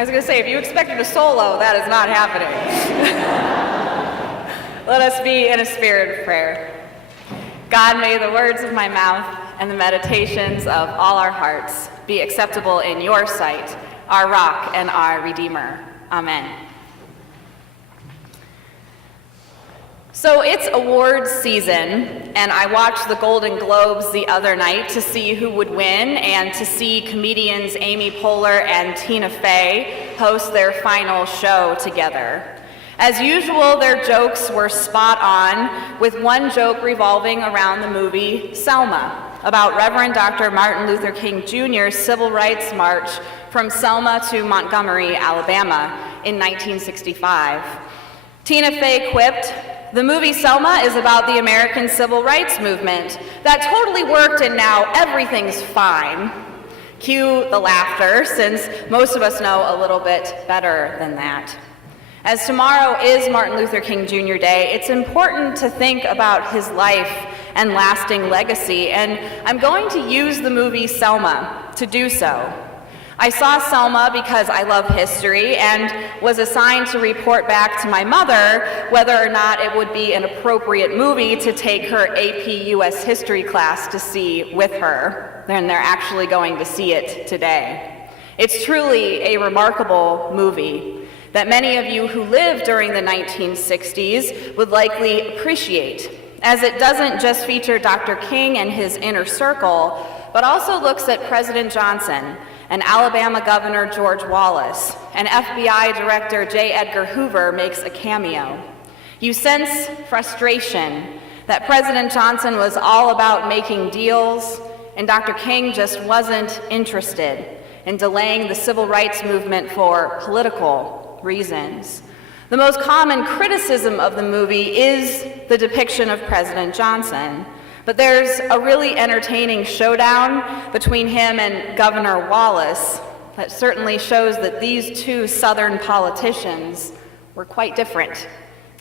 I was going to say, if you expected a solo, that is not happening. Let us be in a spirit of prayer. God, may the words of my mouth and the meditations of all our hearts be acceptable in your sight, our rock and our Redeemer. Amen. So it's awards season, and I watched the Golden Globes the other night to see who would win and to see comedians Amy Poehler and Tina Fey host their final show together. As usual, their jokes were spot on, with one joke revolving around the movie Selma, about Reverend Dr. Martin Luther King Jr.'s Civil Rights March from Selma to Montgomery, Alabama in 1965. Tina Fey quipped, "The movie Selma is about the American Civil Rights Movement. That totally worked and now everything's fine." Cue the laughter, since most of us know a little bit better than that. As tomorrow is Martin Luther King Jr. Day, it's important to think about his life and lasting legacy, and I'm going to use the movie Selma to do so. I saw Selma because I love history and was assigned to report back to my mother whether or not it would be an appropriate movie to take her AP US history class to see with her, and they're actually going to see it today. It's truly a remarkable movie that many of you who lived during the 1960s would likely appreciate, as it doesn't just feature Dr. King and his inner circle, but also looks at President Johnson and Alabama Governor George Wallace, and FBI Director J. Edgar Hoover makes a cameo. You sense frustration that President Johnson was all about making deals, and Dr. King just wasn't interested in delaying the civil rights movement for political reasons. The most common criticism of the movie is the depiction of President Johnson, but there's a really entertaining showdown between him and Governor Wallace that certainly shows that these two Southern politicians were quite different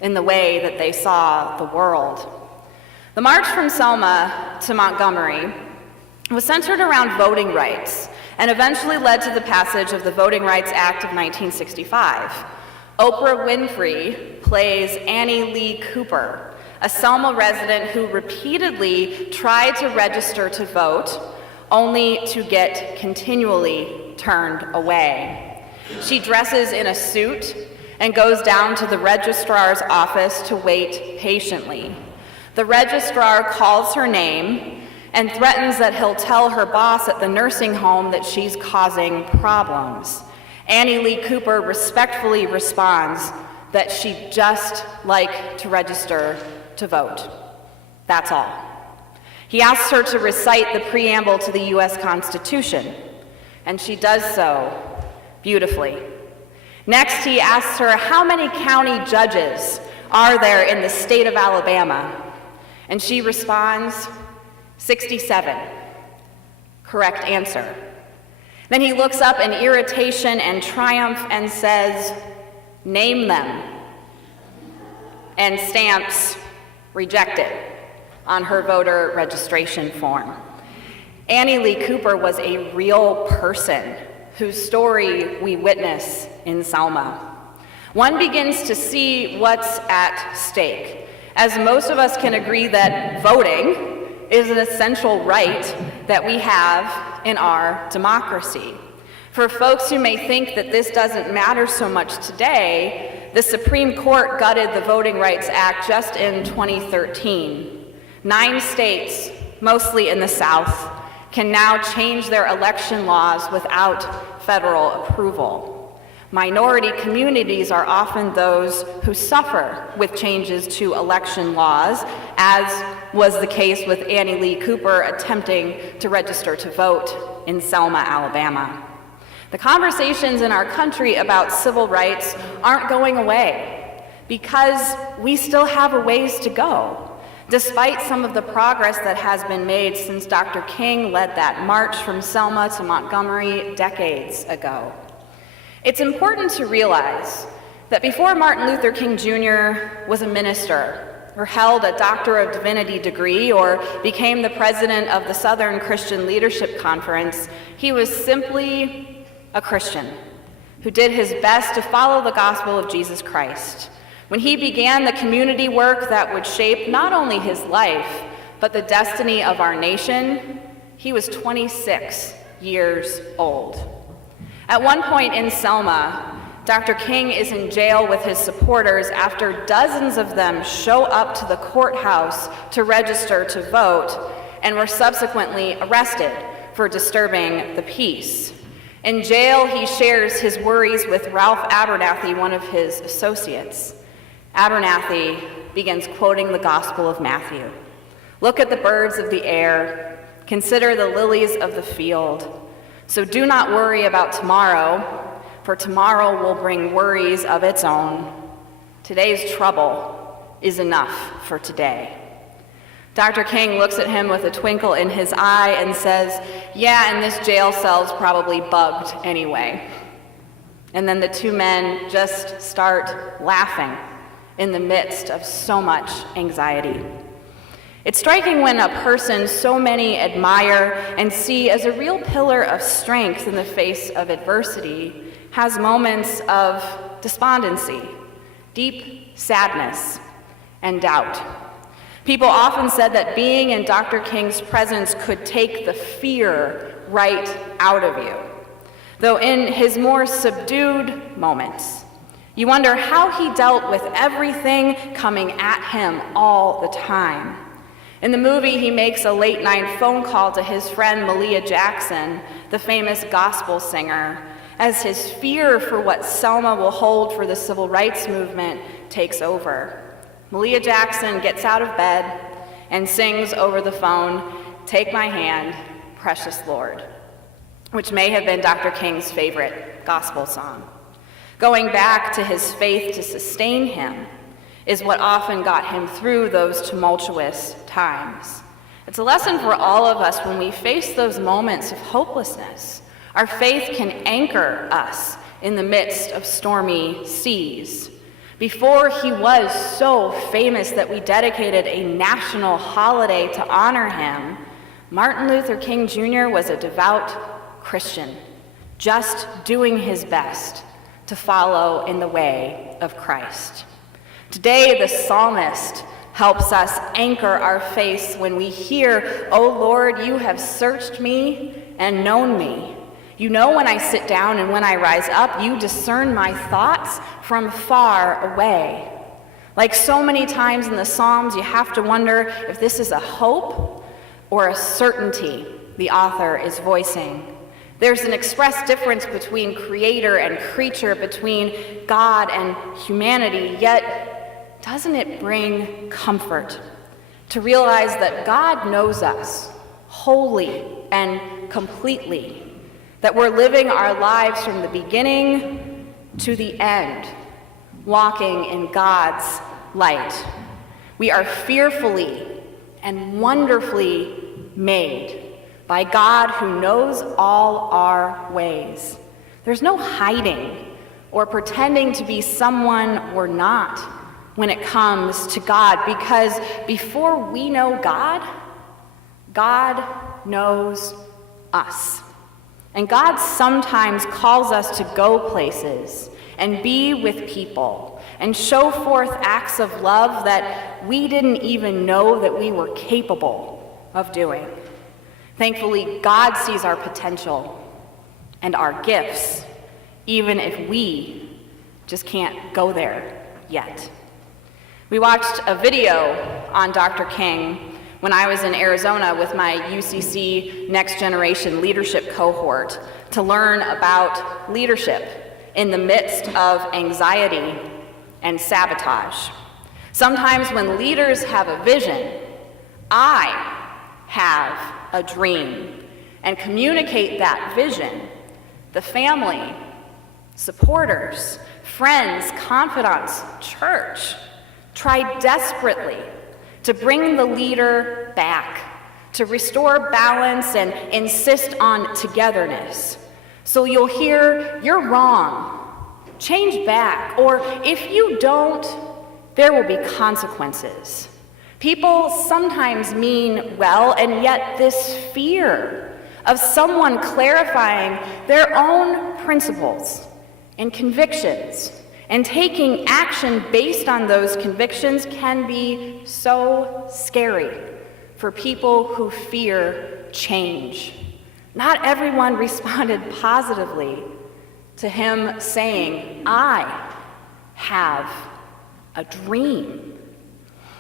in the way that they saw the world. The march from Selma to Montgomery was centered around voting rights and eventually led to the passage of the Voting Rights Act of 1965. Oprah Winfrey plays Annie Lee Cooper, a Selma resident who repeatedly tried to register to vote, only to get continually turned away. She dresses in a suit and goes down to the registrar's office to wait patiently. The registrar calls her name and threatens that he'll tell her boss at the nursing home that she's causing problems. Annie Lee Cooper respectfully responds that she'd just like to register to vote. That's all. He asks her to recite the preamble to the US Constitution, and she does so beautifully. Next, he asks her how many county judges are there in the state of Alabama, and she responds, 67. Correct answer. Then he looks up in irritation and triumph and says, name them, and stamps rejected on her voter registration form. Annie Lee Cooper was a real person whose story we witness in Selma. One begins to see what's at stake, as most of us can agree that voting is an essential right that we have in our democracy. For folks who may think that this doesn't matter so much today, the Supreme Court gutted the Voting Rights Act just in 2013. 9 states, mostly in the South, can now change their election laws without federal approval. Minority communities are often those who suffer with changes to election laws, as was the case with Annie Lee Cooper attempting to register to vote in Selma, Alabama. The conversations in our country about civil rights aren't going away because we still have a ways to go, despite some of the progress that has been made since Dr. King led that march from Selma to Montgomery decades ago. It's important to realize that before Martin Luther King Jr. was a minister, or held a Doctor of Divinity degree, or became the president of the Southern Christian Leadership Conference, he was simply a Christian who did his best to follow the gospel of Jesus Christ. When he began the community work that would shape not only his life, but the destiny of our nation, he was 26 years old. At one point in Selma, Dr. King is in jail with his supporters after dozens of them show up to the courthouse to register to vote and were subsequently arrested for disturbing the peace. In jail, he shares his worries with Ralph Abernathy, one of his associates. Abernathy begins quoting the Gospel of Matthew. "Look at the birds of the air, consider the lilies of the field. So do not worry about tomorrow, for tomorrow will bring worries of its own. Today's trouble is enough for today." Dr. King looks at him with a twinkle in his eye and says, "Yeah, and this jail cell's probably bugged anyway." And then the two men just start laughing in the midst of so much anxiety. It's striking when a person so many admire and see as a real pillar of strength in the face of adversity has moments of despondency, deep sadness, and doubt. People often said that being in Dr. King's presence could take the fear right out of you. Though in his more subdued moments, you wonder how he dealt with everything coming at him all the time. In the movie, he makes a late-night phone call to his friend Malia Jackson, the famous gospel singer, as his fear for what Selma will hold for the civil rights movement takes over. Malia Jackson gets out of bed and sings over the phone, "Take my hand, precious Lord," which may have been Dr. King's favorite gospel song. Going back to his faith to sustain him is what often got him through those tumultuous times. It's a lesson for all of us when we face those moments of hopelessness. Our faith can anchor us in the midst of stormy seas. Before he was so famous that we dedicated a national holiday to honor him, Martin Luther King Jr. was a devout Christian, just doing his best to follow in the way of Christ. Today, the psalmist helps us anchor our faith when we hear, "O Lord, you have searched me and known me. You know when I sit down and when I rise up. You discern my thoughts from far away." Like so many times in the Psalms, you have to wonder if this is a hope or a certainty the author is voicing. There's an express difference between creator and creature, between God and humanity, yet doesn't it bring comfort to realize that God knows us wholly and completely, that we're living our lives from the beginning to the end, walking in God's light. We are fearfully and wonderfully made by God who knows all our ways. There's no hiding or pretending to be someone we're not when it comes to God, because before we know God, God knows us. And God sometimes calls us to go places and be with people and show forth acts of love that we didn't even know that we were capable of doing. Thankfully, God sees our potential and our gifts, even if we just can't go there yet. We watched a video on Dr. King when I was in Arizona with my UCC Next Generation Leadership cohort to learn about leadership in the midst of anxiety and sabotage. Sometimes when leaders have a vision, I have a dream, and communicate that vision, the family, supporters, friends, confidants, church try desperately to bring the leader back, to restore balance and insist on togetherness. So you'll hear, "You're wrong, change back," or "If you don't, there will be consequences." People sometimes mean well, and yet this fear of someone clarifying their own principles and convictions, and taking action based on those convictions can be so scary for people who fear change. Not everyone responded positively to him saying, "I have a dream."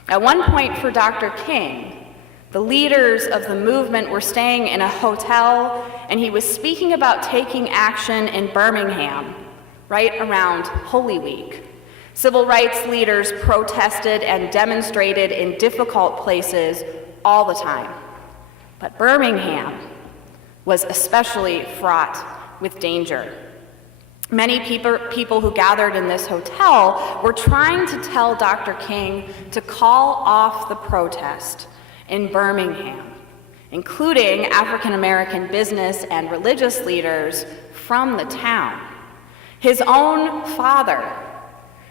At one point for Dr. King, the leaders of the movement were staying in a hotel, and he was speaking about taking action in Birmingham, right around Holy Week. Civil rights leaders protested and demonstrated in difficult places all the time. But Birmingham was especially fraught with danger. Many people who gathered in this hotel were trying to tell Dr. King to call off the protest in Birmingham, including African American business and religious leaders from the town. His own father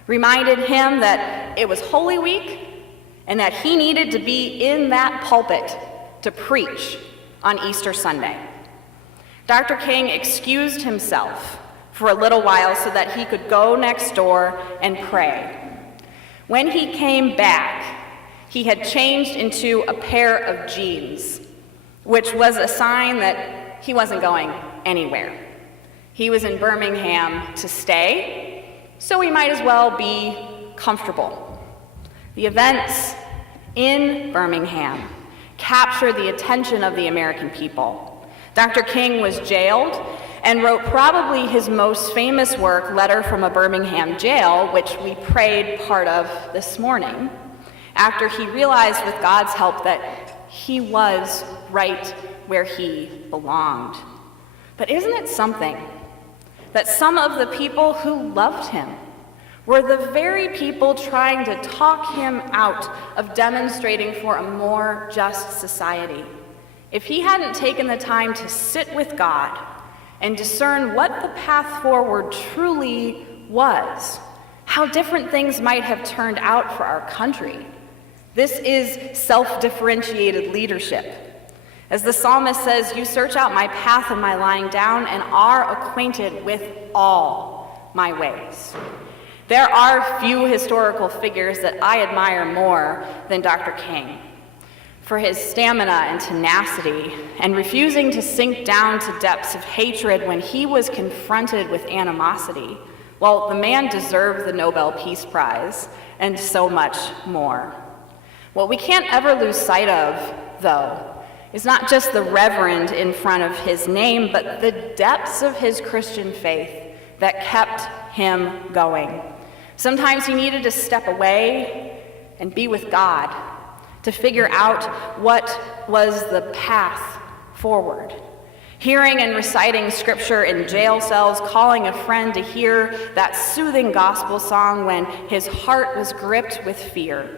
reminded him that it was Holy Week and that he needed to be in that pulpit to preach on Easter Sunday. Dr. King excused himself for a little while so that he could go next door and pray. When he came back, he had changed into a pair of jeans, which was a sign that he wasn't going anywhere. He was in Birmingham to stay, so he might as well be comfortable. The events in Birmingham captured the attention of the American people. Dr. King was jailed and wrote probably his most famous work, Letter from a Birmingham Jail, which we prayed part of this morning, after he realized with God's help that he was right where he belonged. But isn't it something that some of the people who loved him were the very people trying to talk him out of demonstrating for a more just society? If he hadn't taken the time to sit with God and discern what the path forward truly was, how different things might have turned out for our country. This is self-differentiated leadership. As the psalmist says, "You search out my path and my lying down and are acquainted with all my ways." There are few historical figures that I admire more than Dr. King. For his stamina and tenacity, and refusing to sink down to depths of hatred when he was confronted with animosity. Well, the man deserved the Nobel Peace Prize, and so much more. What we can't ever lose sight of, though, is not just the reverend in front of his name, but the depths of his Christian faith that kept him going. Sometimes he needed to step away and be with God to figure out what was the path forward. Hearing and reciting scripture in jail cells, calling a friend to hear that soothing gospel song when his heart was gripped with fear.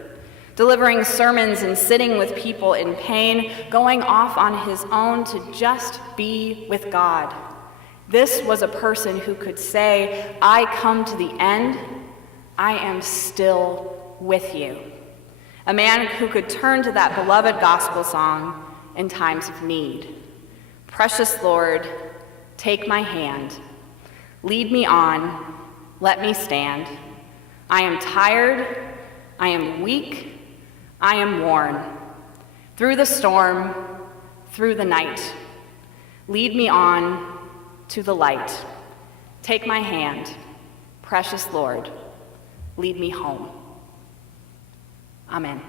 Delivering sermons and sitting with people in pain, going off on his own to just be with God. This was a person who could say, "I come to the end, I am still with you." A man who could turn to that beloved gospel song in times of need. Precious Lord, take my hand, lead me on, let me stand. I am tired, I am weak, I am worn. Through the storm, through the night, lead me on to the light. Take my hand, precious Lord, lead me home. Amen.